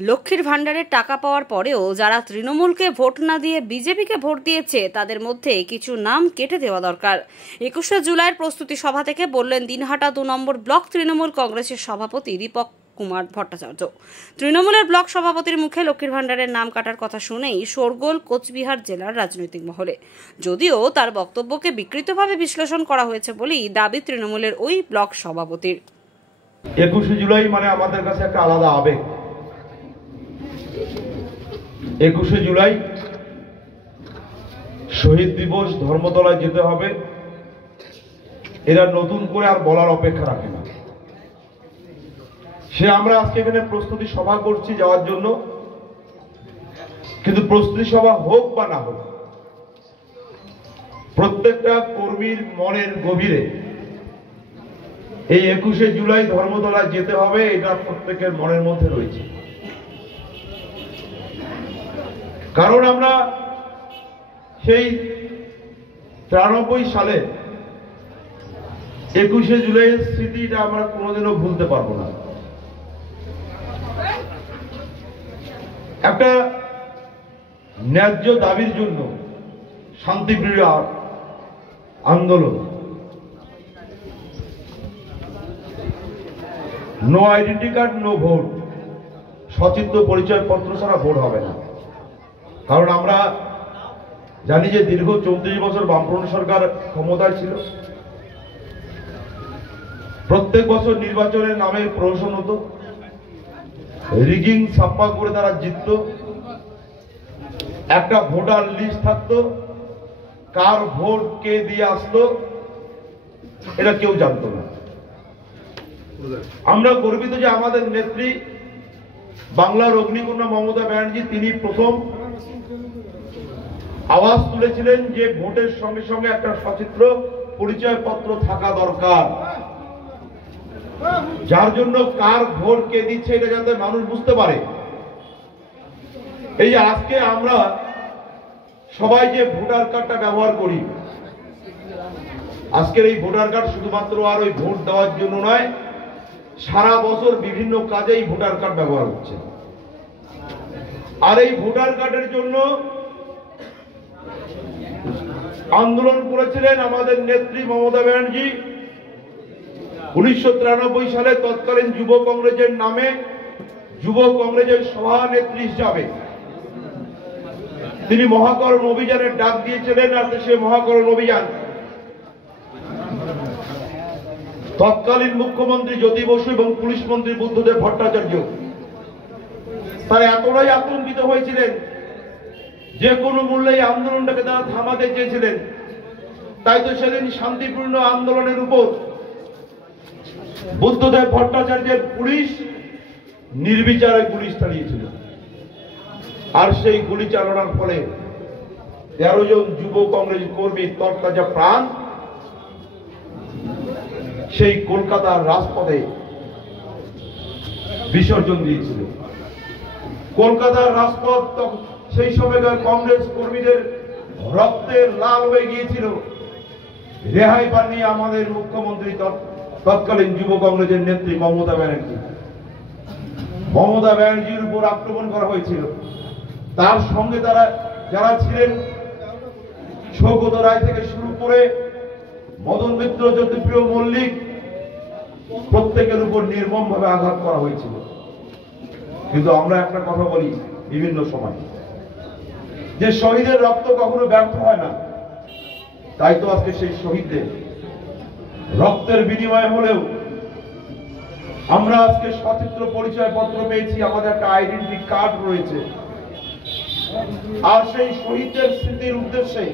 লক্ষ্মীর ভাণ্ডারের টাকা পাওয়ার পরেও যারা তৃণমূলকে ভোট না দিয়ে বিজেপিকে ভোট দিয়েছে তাদের মধ্যে কিছু নাম কেটে দেওয়া দরকার। 21শে জুলাইয়ের প্রস্তুতি সভা থেকে বললেন দিনহাটা 2 নম্বর ব্লক তৃণমূল কংগ্রেসের সভাপতি দীপক কুমার ভট্টাচার্য। তৃণমূলের ব্লক সভাপতির মুখে লক্ষ্মীর ভাণ্ডারের নাম কাটার কথা শুনেই শোরগোল কোচবিহার জেলার রাজনৈতিক মহলে। যদিও তার বক্তব্যকে বিকৃতভাবে বিশ্লেষণ করা হয়েছে বলেই দাবি তৃণমূলের ওই ব্লক সভাপতির। 21শে জুলাই মানে আমাদের কাছে একটা আলাদা আবেগ। 21শে জুলাই শহীদ দিবস, ধর্মতলায় যেতে হবে, এরা নতুন করে আর বলার অপেক্ষা রাখে না। সে আমরা আজকে এখানে প্রস্তুতি সভা করছি যাওয়ার জন্য, কিন্তু প্রস্তুতি সভা হোক বা না হোক, প্রত্যেকটা কর্মীর মনের গভীরে এই 21শে জুলাই ধর্মতলায় যেতে হবে, এটা প্রত্যেকের মনের মধ্যে রয়েছে। কারণ আমরা সেই 93 সালে 21শে জুলাইয়ের স্মৃতিটা আমরা কোনোদিনও ভুলতে পারবো না। একটা ন্যায্য দাবির জন্য শান্তিপ্রিয় আন্দোলন, no identity card no vote, সচিত্র পরিচয় পত্র ছাড়া ভোট হবে না। কারণ আমরা জানি যে দীর্ঘ 34 বছর বামফ্রন্ট সরকার ক্ষমতায় ছিল। প্রত্যেক বছর নির্বাচনের নামে প্রহসন হতো, রিগিং ছাপ্পা করে তারা জিতত, একটা ভোটার লিস্ট থাকতো, কার ভোট কে দিয়ে আসতো এটা কেউ জানতো না। আমরা গর্বিত যে আমাদের নেত্রী বাংলার অগ্নিকন্যা মমতা ব্যানার্জি, তিনি প্রথম আওয়াজ তুলেছিলেন যে ভোটের সঙ্গে সঙ্গে একটা সচিত্র পরিচয় পত্র থাকা দরকার, যার জন্য কার ভোট কে দিচ্ছে এটা যাতে মানুষ বুঝতে পারে। এই যে আজকে আমরা সবাই যে ভোটার কার্ডটা ব্যবহার করি, আজকের এই ভোটার কার্ড শুধুমাত্র আর ওই ভোট দেওয়ার জন্য নয়, সারা বছর বিভিন্ন কাজেই ভোটার কার্ড ব্যবহার হচ্ছে। আর এই ভোটার কার্ডের জন্য আন্দোলন করেছিলেন আমাদের নেত্রী মমতা ব্যানার্জি। 1993 সালে তৎকালীন যুব কংগ্রেসের নামে যুব কংগ্রেসের সভানেত্রী হিসাবে তিনি মহাকরণ অভিযানের ডাক দিয়েছিলেন। আর সে মহাকরণ অভিযান তৎকালীন মুখ্যমন্ত্রী জ্যোতি বসু এবং পুলিশ মন্ত্রী বুদ্ধদেব ভট্টাচার্য তারা এতটাই আতঙ্কিত হয়েছিলেন, যে কোনো মূল্যে এই আন্দোলনটাকে তারা থামাতে চেয়েছিলেন। তাই তো সেদিন শান্তিপূর্ণ আন্দোলনের উপর বুদ্ধদেব ভট্টাচার্যের পুলিশ নির্বিচারে গুলি চালিয়েছিল। আর সেই গুলি চালানোর ফলে 13 জন যুব কংগ্রেস কর্মী তরতাজা প্রাণ সেই কলকাতার রাজপথে বিসর্জন দিয়েছিল। কলকাতার রাজপথ সেই সময়কার কংগ্রেস কর্মীদের রক্তের লাল হয়ে গিয়েছিল। রেহাই পাননি আমাদের মুখ্যমন্ত্রী তৎকালীন যুব কংগ্রেসের নেত্রী মমতা ব্যানার্জি। মমতা ব্যানার্জির উপর আক্রমণ করা হয়েছিল। তার সঙ্গে তারা যারা ছিলেন, সৌগত রায় থেকে শুরু করে মদন মিত্র, জ্যোতিপ্রিয় মল্লিক, প্রত্যেকের উপর নির্মমভাবে আঘাত করা হয়েছিল। কিন্তু আমরা একটা কথা বলি বিভিন্ন সময়, যে শহীদের রক্ত কখনো ব্যর্থ হয় না। তাই তো আজকে সেই শহীদদের রক্তের বিনিময়ে হলেও আমরা আজকে সচিত্র পরিচয় পত্র পেয়েছি, আমাদের একটা আইডেন্টি কার্ড রয়েছে। আর সেই শহীদদের স্মৃতির উদ্দেশ্যে